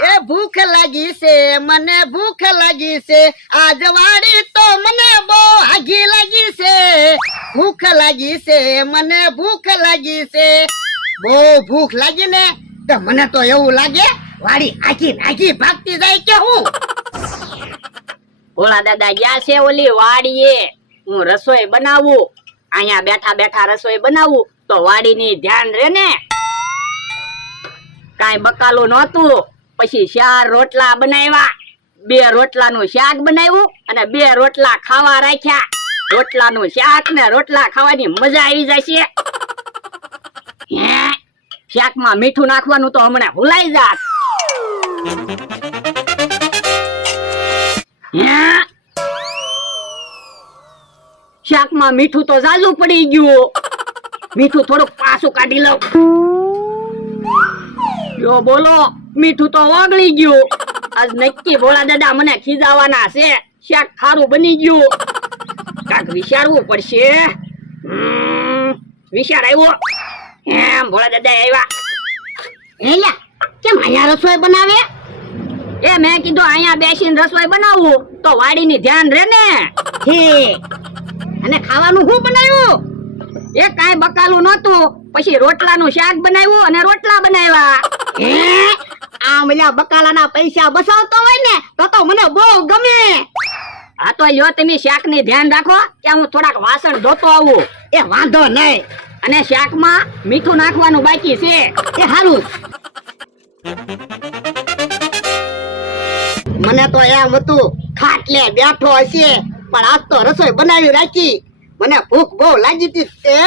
એ ભૂખ લાગી છે મને ભૂખ લાગી છે આજ વાડી તો મને બહુ આઘી લાગી છે ભૂખ લાગી છે મને ભૂખ લાગી છે બહુ ભૂખ લાગી ને તો મને તો એવું લાગે વાડી આખી ભાગતી જાય કે હું ભોળા દાદા ગયા છે ઓલી વાડીએ હું રસોઈ બનાવું અહીંયા બેઠા બેઠા રસોઈ બનાવું તો વાડીની ધ્યાન રે ને કાઈ બકાલું નહોતું પછી 4 રોટલા બનાવ્યા 2 રોટલાનું શાક બનાવ્યું અને 2 રોટલા ખાવા રાખ્યા રોટલાનું શાક ને રોટલા ખાવાની મજા આવી જશે શાકમાં મીઠું નાખવાનું તો હમણાં ભૂલાઈ જાત શાકમાં મીઠું તો ઝાઝુ પડી ગયું મીઠું થોડુંક પાછું કાઢી લઉં યો બોલો મીઠું તો ઓગળી ગયું આજ નક્કી ભોળા દાદા મને ખીજાવાના છે શાક ખારું બની ગયું કાક વિચારવું પડશે વિચાર આવ્યો એમ ભોળા દાદા આવ્યા એલા કેમ અહીંયા રસોઈ બનાવે એ મેં કીધું અહીંયા બેસીને રસોઈ બનાવું તો વાડીની ધ્યાન રે ને અને ખાવાનું શું બનાવ્યું એ કાઈ બકાલું નહોતું પછી રોટલાનું શાક બનાવ્યું અને રોટલા બનાવ્યા આ મલ્યા બકાલાના પૈસા બસાવતો હોય ને તો મને બહુ ગમે આ તો લ્યો તમે શાકની ધ્યાન રાખો કે હું થોડાક વાસણ ધોતો આવું એ વાંધો નહીં અને શાકમાં મીઠું નાખવાનું બાકી છે એ હારું મને તો એમ હતું ખાટલે બેઠો હશે પણ આજ તો રસોઈ બનાવી રાખી મને ભૂખ બહુ લાગી હતી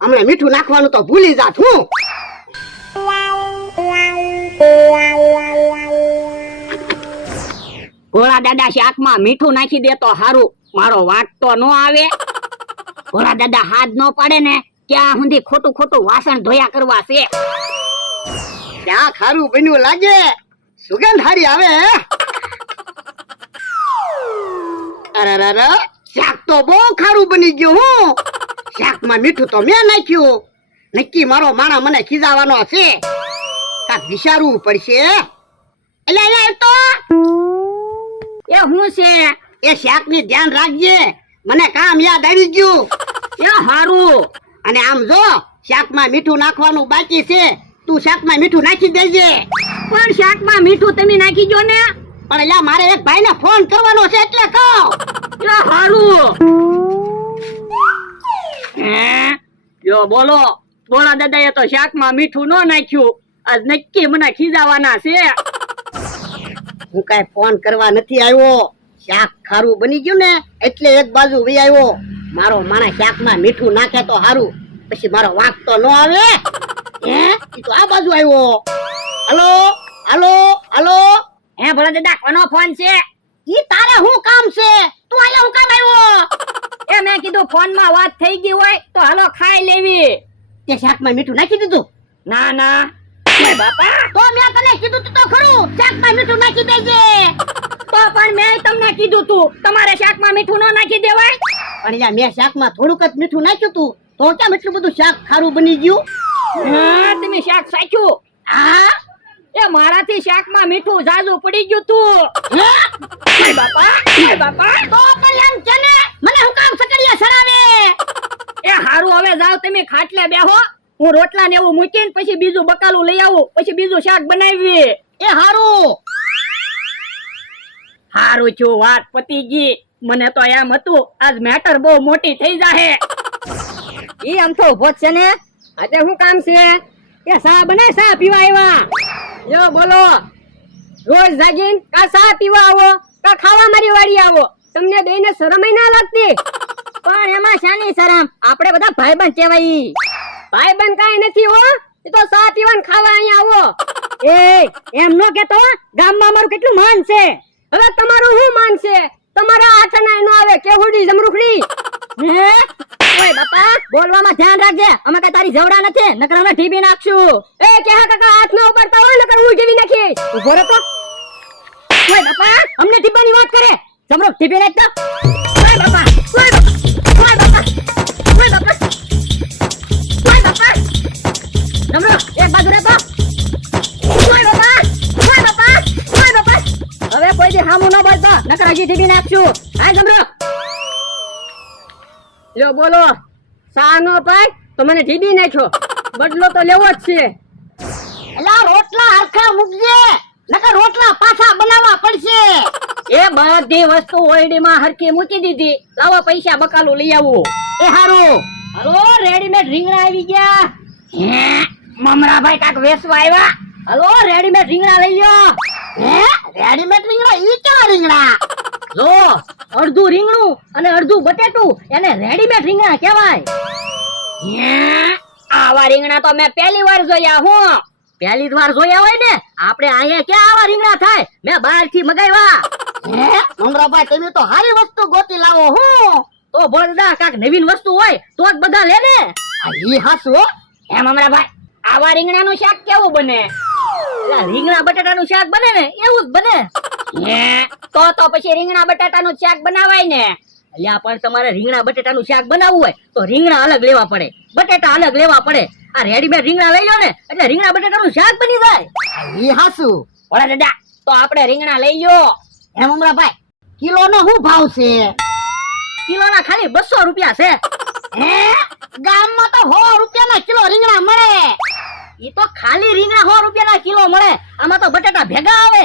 હમણાં મીઠું નાખવાનું તો ભૂલી જાત હું ભોળા દાદા શાકમાં મીઠું નાખી દે તો હારું મારો વાંક તો ન આવે ભોળા દાદા હાથ ન પાડે ને ક્યાં સુધી ખોટું વાસણ ધોયા કરવા છે ક્યાં ખારું બન્યું લાગે સુગંધ હારી આવે અરે શાક તો બહુ ખારું બની ગયું હું શાકમાં મીઠું તો મેં નાખ્યું નક્કી મારો માણા મને ખીજાવાનો છે કાક વિચારવું પડશે એલા તો એ હું છે એ શાકની ધ્યાન રાખજે મને કામ યાદ આવી ગયું એ હારું અને આમ જો શાકમાં મીઠું નાખવાનું બાકી છે તું શાકમાં મીઠું નાખી દેજે પણ શાકમાં મીઠું તમે નાખી ગયો ને પણ એલા મારે એક ભાઈને ફોન કરવાનો છે એટલે કહું એ હારું યો બોલો ભોળા દાદાએ તો શાકમાં મીઠું ન નાખ્યું આજ નક્કી મને ખીજાવાના છે હું કઈ ફોન કરવા નથી આવ્યો શાક ખારું બની ગયું ને એટલે એક બાજુ વી આવ્યો મારો માણસ શાકમાં મીઠું નાખે તો હારું પછી મારો વાંક તો ન આવે ઈ તો આ બાજુ આવ્યો હાલો હાલો હાલો હે ભોળા દાદા કોનો ફોન છે ઈ તારે શું કામ છે તું આયા હું કામ આવ્યો એ મેં કીધું ફોનમાં વાત થઈ ગઈ હોય તો હાલો ખાઈ લેવી તે શાકમાં મીઠું નાખી દીધું ના ના એ બાપા તો મેં તને કીધું તું તો ખરું શાકમાં મીઠું નાખી દેજે તો પણ મેં તમને કીધું તું તમારે શાકમાં મીઠું ન નાખી દેવાય પણ યાર મેં શાકમાં થોડુંક જ મીઠું નાખ્યું તું તો કેમ એટલું બધું શાક ખારું બની ગયું હા તમે શાક સાખ્યું હા એ મારાથી શાકમાં મીઠું ઝાઝુ પડી ગયું તું એ બાપા તો પણ એમ છે ને મને હું કામ સકડિયા સરાવે એ હારું હવે જાવ તમે ખાટલે બેહો હું રોટલા ને એવું મૂકીને પછી બીજું બકાલું લઈ આવું પછી બીજું શાક બનાવી એ હારું છું વાત પતી ગઈ મને તો એમ હતું આજ મેટર બહુ મોટી થઈ જાહે ઈ આમ તો ઉભો છે ને આજે શું કામ છે એ સા બનાય સા પીવા આવ્યા યો બોલો રોજ જાગીને કા સા પીવા આવો કા ખાવા મારી વાડી આવો તમને બેયને શરમ ના લાગતી પણ એમાં શાની શરમ આપણે બધા ભાઈબંધ કહેવાય ભાઈબંધ કાઈ નથી હો એ તો સા પીવાને ખાવા અહીંયા આવો એ એમ નો કેતો ગામમાં મારું કેટલું માન છે હવે તમારું શું માન છે તમારા આઠના નો આવે કેહુડી જમરૂખડી હે ઓય બાપા બોલવામાં ધ્યાન રાખજે અમે કઈ તારી જવડા નથી નકર અમે ઢીબી નાખશું એ કેહા કાકા હાથ ન ઉપાડતા હોય નકર હું ઢીબી નાખી ઉભો રહો તો ઓય બાપા અમને ઢીબાની વાત કરે જમરૂખ ઢીબી નાખ તો ઓય બાપા જમરૂખ એક બાજુ રે નકર હજી ઢીબી નાખશું. હા જમરો લ્યો બોલો. સા નો પાય તો મને ઢીબી નાખ્યો. બદલો તો લેવો જ છે. એલા રોટલા હરખા મૂકજે, નકર રોટલા પાછા બનાવવા પડશે. એ બધી વસ્તુ ઓયડીમાં હરખી મૂકી દીધી. લાવો પૈસા બકાલું લઈ આવું. એ હારું. હલો રેડીમેડ રીંગણા આવી ગયા. હે મમરાભાઈ કાક વેસવા આવ્યા. હલો રેડીમેડ રીંગણા લઈ લ્યો. હે રેડીમેડ રીંગણા? ઈ કેવા રીંગણા? જો અડધું રીંગણું અને અડધું બટેટું એને રેડીમેડ રીંગણા કહેવાય. હે આવા રીંગણા તો મેં પહેલી વાર જોયા. હું પહેલી જ વાર જોયા હોય ને. આપણે અહીંયા ક્યાં આવા રીંગણા થાય? મેં બહારથી મગાવ્યા. હે મમરાભાઈ, તમે તો સારી વસ્તુ ગોતી લાવો. હું તો બોલદા કાક નવીન વસ્તુ હોય તો જ બધા લે ને. ઈ હાસુ હો. હે મમરાભાઈ, આવા રીંગણાનું શાક કેવું બને? એલા રીંગણા બટાટાનું શાક બને ને એવું જ બને. હે તો પછી રીંગણા બટાટાનું શાક બનાવાય ને. અલ્યા પણ તમારે રીંગણા બટાટાનું શાક બનાવવું હોય તો રીંગણા અલગ લેવા પડે, બટાટા અલગ લેવા પડે. આ રેડીમેડ રીંગણા લઈ લો ને એટલે રીંગણા બટાટાનું શાક બની જાય. ઈ હાસુ. ઓલા દાદા તો આપણે રીંગણા લઈ લ્યો. હે મમરાભાઈ, કિલો નો શું ભાવ છે? કિલોના ખાલી 200 રૂપિયા છે. હે ગામમાં તો 100 રૂપિયાના કિલો રીંગણા મળે. ઈ તો ખાલી રીંગણા 100 રૂપિયાના કિલો મળે. આમાં તો બટાટા ભેગા આવે.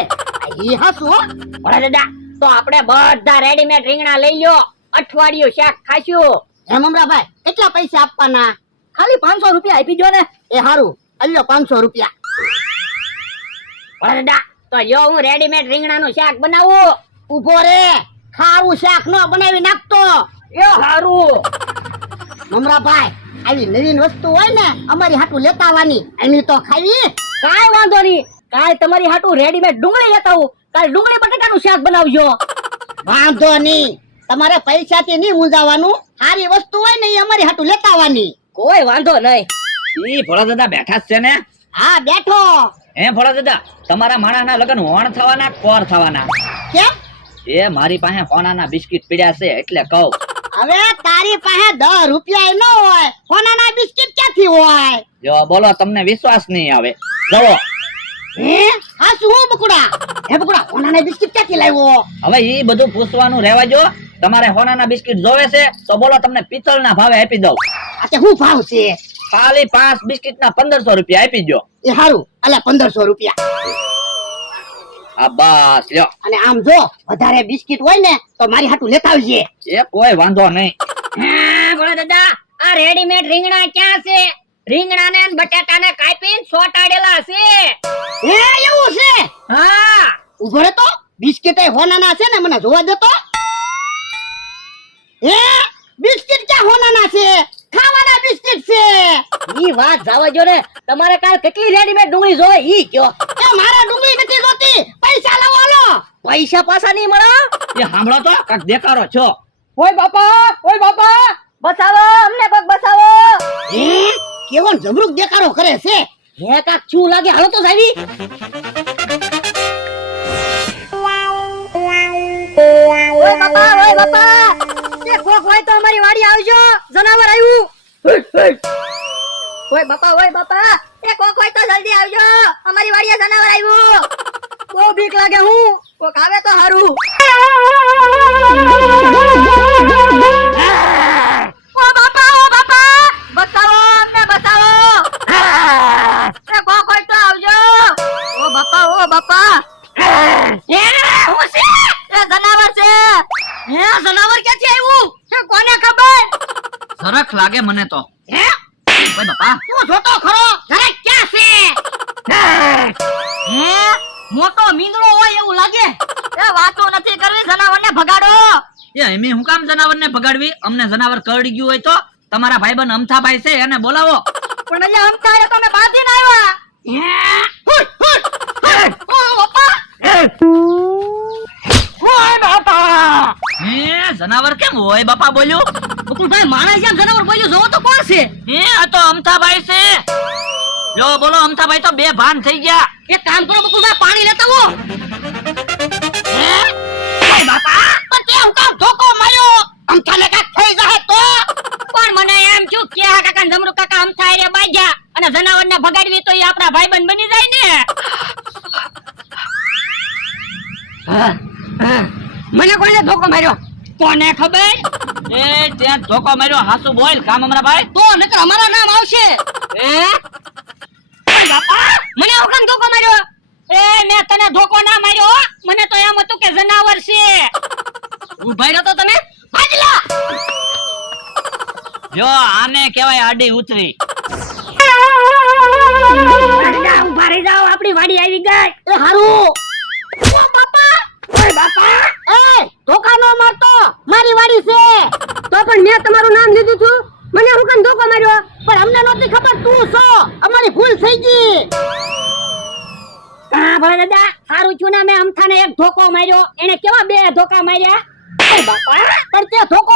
ઈ હાસુ હો. ઓલા દાદા તો આપણે બધા રેડીમેડ રીંગણા લઈ લ્યો. અઠવાડિયું શાક ખાશું. હે મમરાભાઈ, કેટલા પૈસા આપવાના? ખાલી 500 રૂપિયા આપી દો ને. એ હારું, અલ્યો 500 રૂપિયા. ઓલા દાદા તો લ્યો હું રેડીમેડ રીંગણાનું શાક બનાવું. ઉભો રે, ખાવું શાક નો બનાવી નાખતો. યો હારું. મમરાભાઈ, આવી નવીન વસ્તુ હોય ને અમારી હાટું લેતા આવવાની. એની તો ખાવી. કાઈ વાંધો નહીં. કાલ તમારી હાટું રેડીમેડ ડુંગળી લેતા આવું. કાલ ડુંગળી બટાટાનું શાક બનાવજો. વાંધો નહીં, તમારે પૈસાથી નહીં મૂંઝાવાનું. સારી વસ્તુ હોય ને એ અમારી હાટું લેતા આવવાની. કોઈ વાંધો નહીં. ઈ ભોળા દાદા બેઠા જ છે ને? હા બેઠો. હે ભોળા દાદા, તમારા માણસના લગન હોણ થવાના કોર થવાના? કેમ? એ મારી પાસે હોનાના બિસ્કિટ પડ્યા છે એટલે કહું. હવે તારી પાસે 10 રૂપિયા ન હોય, સોનાના બિસ્કિટ ક્યાંથી હોય? જો બોલો, તમને વિશ્વાસ નહીં આવે. જુઓ હે હા શું બકુડા? હે બકુડા, સોનાના બિસ્કિટ ક્યાંથી લાવ્યો? હવે ઈ બધું પૂછવાનું રહેવા જો. તમારે હોનાના બિસ્કિટ જોવે છે તો બોલો, તમને પિત્તળના ભાવે આપી દઉં. આ તે શું ભાવ છે? ખાલી 5 બિસ્કિટના 1500 રૂપિયા આપી દો. એ હારું, અલ્યા 1500 રૂપિયા. આ બસ લ્યો. અને આમ જો વધારે બિસ્કિટ હોય ને તો મારી હાટું લેતા આવજે. એ કોઈ વાંધો નહીં. હા બોલો દાદા, આ રેડીમેડ રીંગણા ક્યાં છે? રીંગણાને અને બટાટાને કાપીને સોટાડેલા છે. હે એવું છે? હા ઉભો રે તો, બિસ્કિટ એ હોનાના છે ને, મને જોવા દે તો. હે બિસ્કિટ ક્યાં હોનાના છે? ખાવાના બિસ્કિટ છે. ઈ વાત જાવા જો ને. તમારે કાલ કેટલી રેડીમેડ ડુંગળી જોવે ઈ કયો. એ મારા ડુંગળી નથી જોતી, પૈસા લાવો હાલો. પૈસા પાછા નહીં મળે. એ સાંભળો તો, કાક દેખાડો છો. ઓય બાપા, બચાવો અમને, કોક બચાવો. હે કેવો જબરૂક દેખાડો કરે છે. હે કાક શું લાગે? હાલો તો જાવી. ઓય બાપા, એ કોક હોય તો અમારી વાડી આવજો. જનાવર આવ્યું. ઓય બાપા, એ કોક હોય તો જલ્દી આવજો. અમારી વાડીએ જનાવર આવ્યું. બહુ બીક લાગે. હું કોક આવે તો હારું. ઓ બાપા, બચાવો અમને, બચાવો. એ કોક હોય તો આવજો. ઓ બાપા. એ હું છે? એ જનાવર છે. હે જનાવર ક્યાંથી આવ્યું? એ કોને ખબર? સરખ લાગે મને તો. હે ઓય બાપા, તું જોતો ખરો, ઘરે ક્યાં છે? હે મોટો મીંદડો હોય એવું લાગે. એ વાતો નથી કરવી, જનાવરને ભગાડો. એ એમે હું કામ જનાવરને ભગાડવી? અમને જનાવર કરડી ગયું હોય તો તમારા ભાઈબંધ અમથાભાઈ છે એને બોલાવો. પણ અહીંયા અમથારે તો અમે બાંધીને આવ્યા. હે જનાવર કેમ હોય બાપા બોલ્યું? બકુલભાઈ, માણસ જેમ જનાવર બોલ્યું, જોવો તો કોણ છે? હે આ તો અમથાભાઈ છે. જો બોલો, અમથાભાઈ તો બે ભાન થઈ ગયા. એક કામ કરો બકુલભાઈ, પાણી લેતા આવો. ઓય બાપા, પણ તે હું કામ ધોકો માર્યો? અમથાને કાક થઈ જાય તો? પણ મને એમ થયું કે આ કાકા ને જમરૂ કાકા અમથારે બાંધ્યા અને જનાવરને ભગાડવી તો એ આપણા ભાઈબંધ બની જાય ને. મને કોને ધોકો માર્યો? કોને ખબર? એ ત્યાં ધોકો માર્યો હાસુ બોલ કામ અમારા ભાઈ તો નકર અમારા નામ આવશે. ઓય બાપા, મને હું કામ ધોકો માર્યો? મેં તને ધોકો ના માર્યો હો. મને તો એમ હતું કે જનાવર છે. ઉભા રહ્યો તો તમે ભાગલા. જો આને કહેવાય આડી ઉતરી ઉભા રહી જાઓ, આપણી વાડી આવી ગઈ. એ હારું. ઓ બાપા, ઓય બાપા, એ ધોકા નો મારતો, મારી વાડી છે. તો પણ મેં તમારું નામ લીધું છું, મને હું કામ ધોકો માર્યો? પણ અમને નહોતી ખબર તું છો, અમારી ભૂલ થઈ ગઈ. હા ભલે દાદા, હારું છું ને મેં અમથાને એક ધોકો માર્યો, એને કેવા બે ધોકા માર્યા? ઓય બાપા, પણ તે ધોકો